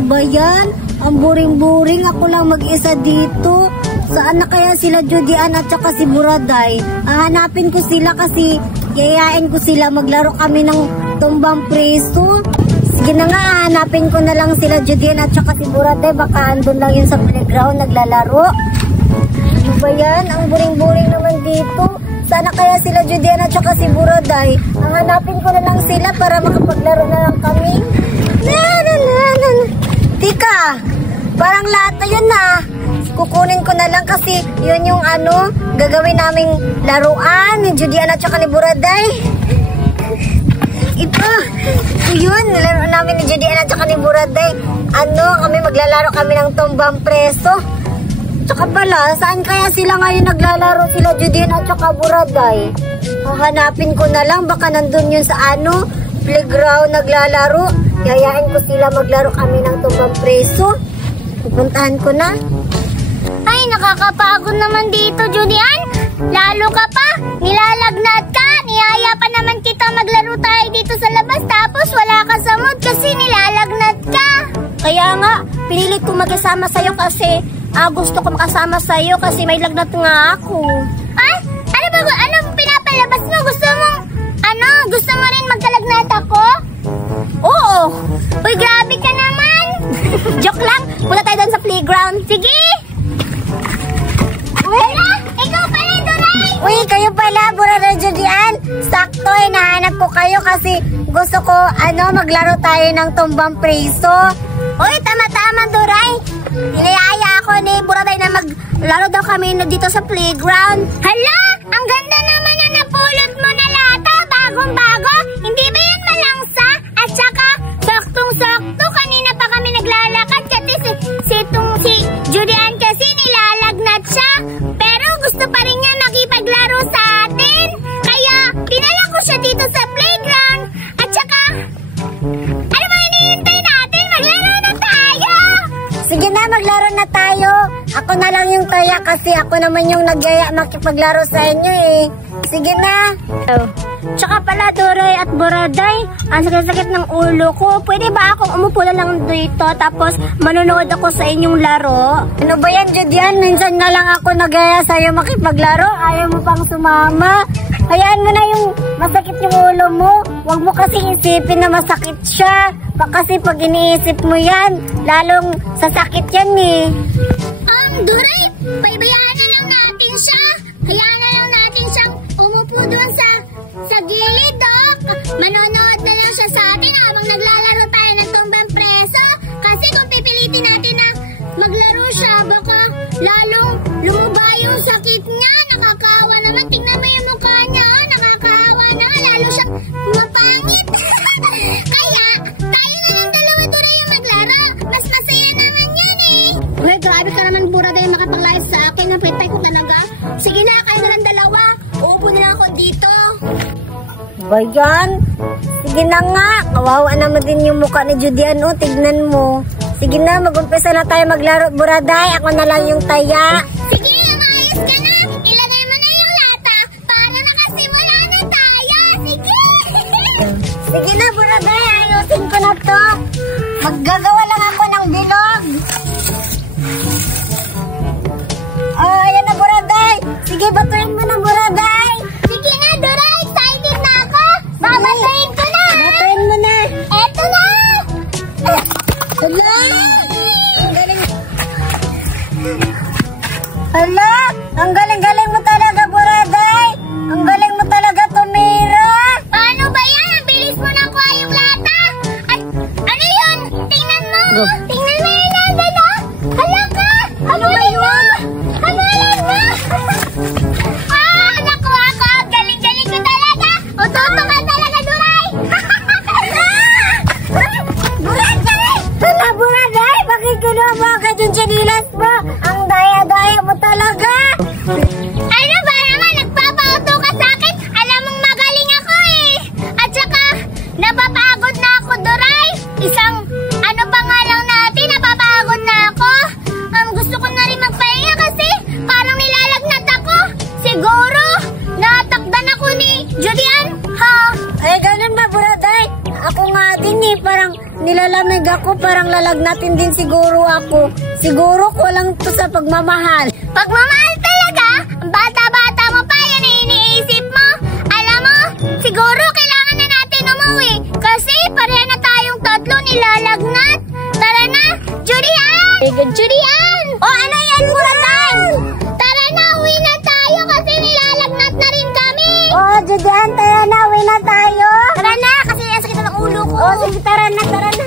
Ano ba yan? Ang buring-buring, ako lang mag-isa dito. Saan na kaya sila Judian at saka si Buraday? Hahanapin ko sila kasi yayain ko sila. Maglaro kami ng tumbang preso. Sige na nga, hahanapin ko na lang sila Judian at saka si Buraday. Baka andun lang yun sa playground naglalaro. Ano ba yan? Ang buring-buring naman dito. Sana kaya sila Judian at saka si Buraday. Hahanapin ko na lang sila para makapaglaro na lang kami. Tika, parang lata yun na. Kukunin ko na lang kasi yun yung gagawin naming laruan ni Judian at saka ni Buraday. Ito yun, laro namin ni Judian at saka ni Buraday. Kami maglalaro kami ng tumbang preso. Tsaka pala, saan kaya sila ngayon naglalaro sila Judian at saka Buraday? Hahanapin ko na lang, baka nandun yun sa playground naglalaro. Yayain ko sila maglaro kami ng tumbang preso. Pupuntahan ko na. Ay, nakakapagod naman dito, Judian. Lalo ka pa, nilalagnat ka. Niyaya pa naman kita maglaro tayo dito sa labas. Tapos wala ka sa mood kasi nilalagnat ka. Kaya nga, pinilit ko magkasama sa'yo kasi gusto ko makasama sa'yo kasi may lagnat nga ako. Ay, ano pinapalabas mo? Gusto mo rin magkalagnat ako? Oo. Uy, grabe ka naman. Joke lang, punta tayo doon sa playground. Sige. Wala, ikaw pala, Duray. Uy, kayo pala, Buraday Judian. Sakto, nahanap ko kayo kasi gusto ko, maglaro tayo ng tumbang preso. Uy, tama-tama, Duray. Inayaya ako ni Buraday na maglaro daw kami dito sa playground. Hala, ang ganda naman na napulot mo na lata. Bagong-bago. Hindi ba yan malangsa? At saka, saktong-sakto. Kanina pa kami naglalakad kasi si Judian kasi nilalagnat siya. Pero gusto pa rin niya makipaglaro sa atin. Kaya, pinala ko siya dito sa playground. At saka, ano ba hinihintay natin? Maglaro na tayo! Sige na, maglaro na tayo. Ako na lang yung taya kasi ako naman yung nagyaya makipaglaro sa inyo eh. Sige na. Tsaka pala, Duray at Buraday, ang sakit-sakit ng ulo ko. Pwede ba akong umupo na lang dito tapos manonood ako sa inyong laro? Ano ba yan, Judian? Minsan na lang ako nagyaya sa'yo makipaglaro. Ayaw mo pang sumama. Hayaan mo na yung masakit yung ulo mo. Huwag mo kasi isipin na masakit siya. Kasi pag iniisip mo yan, lalong sasakit yan eh. Duray, paibayaan na lang natin siya. Hayaan na lang natin siyang umupo doon sa gilid, Manonood na lang siya sa atin habang naglalaro tayo ng tumbang preso. Kasi kung pipilitin natin na maglaro siya, baka lalong lumaba yung sakit niya. Nakakaawa naman. Tingnan mo yung mukha niya, nakakaawa na. Lalo siyang mapangit. Kaya, tayo na lang dalawa, Duray, yung maglaro. Mas masaya naman yan eh. Uy, grabe ka naman, Buraday, makapanglayas sa akin. Napitay ko talaga. Sige na, kayo na lang dalawa. Uupo na lang ako dito. Ba yan? Sige na nga. Kawawa naman din yung mukha ni Judian. Tignan mo. Sige na, mag-umpisa na tayo maglaro, Buraday. Ako na lang yung taya. Sige, umayos ka na. Ilagay mo na yung lata para nakasimula na tayo. Sige. Sige na, Buraday. Ayusin ko na to. Maggagawa lang ako ng bilog. Ayan na, Buraday. Sige, batuin mo na, Buraday. Sige na, Duray. Excited na ako. Babatuin ko na. Batuin mo na. Eto na. Hala! Ang galing. Hala! Ang galing-galing mo talaga, Buraday. Ang galing mo talaga tumira. Paano ba yan? Ang bilis mo nakuha yung lata. At ano yun? Tingnan mo. Go. Tingnan mo yung lata na. Hala ka. Ano ba yun? Hamulan mo. Nakuha ko. Galing-galing ko talaga. Ututo ka talaga, Duray. Buraday! Hala, Buraday! Bakit kinuha mo agad yung chinilas mo? Ang daya-daya mo talaga. Ano ba naman? Nagpapauto ka sa akin? Alam mong magaling ako eh. At saka, napapagod na ako, Duray. Isang, ano pa nga lang natin, napapagod na ako. Gusto ko na rin magpahinga kasi parang nilalagnat ako. Siguro, natakdan ako ni Judian, ha? Ganun ba, Buraday? Ako nga din eh. Parang nilalamig ako. Parang lalagnatin din siguro ako. Siguro kulang to sa pagmamahal. Pagmamahal talaga? Ang bata-bata mo pa, yan ang iniisip mo. Alam mo, siguro kailangan na natin umuwi. Kasi pareha na tayong tatlo nilalagnat. Tara na, Julian! Julian! O ano yan, Buraday? Tara na, uwi na tayo kasi nilalagnat na rin kami. Oh, Judian, tara na, uwi na tayo. Tara na, kasi sakit na ng ulo ko. Oh, sige, tara na, tara na.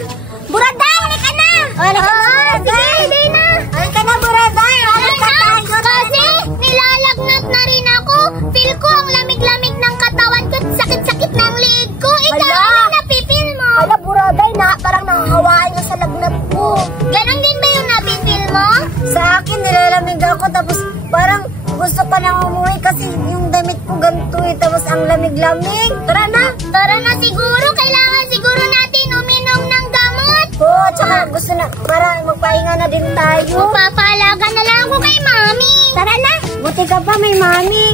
Buraday, halika na! Oh, halika na, Buraday. Sige na. Halika na, Buraday. Halika tayo. Kasi nilalagnat na rin ako. Feel ko ang lamig-lamig ng katawan ko at sakit-sakit ng liig ko. Ikaw, Hala. ano napipil mo? Hala, Buraday, parang nakakawaan niya sa lagnat ko. Ganon din ba yung napipil mo? Sa akin, nilalamig ako, tapos parang gusto pa nang umuwi kasi yung damit ko ganito eh, tapos ang lamig-lamig. Tara na siguro. Kailangan siguro natin uminom ng gamot. Oo, tsaka gusto na, para magpahinga na din tayo. Magpapalaga na lang ako kay Mami. Tara na! Buti ka pa, may mami.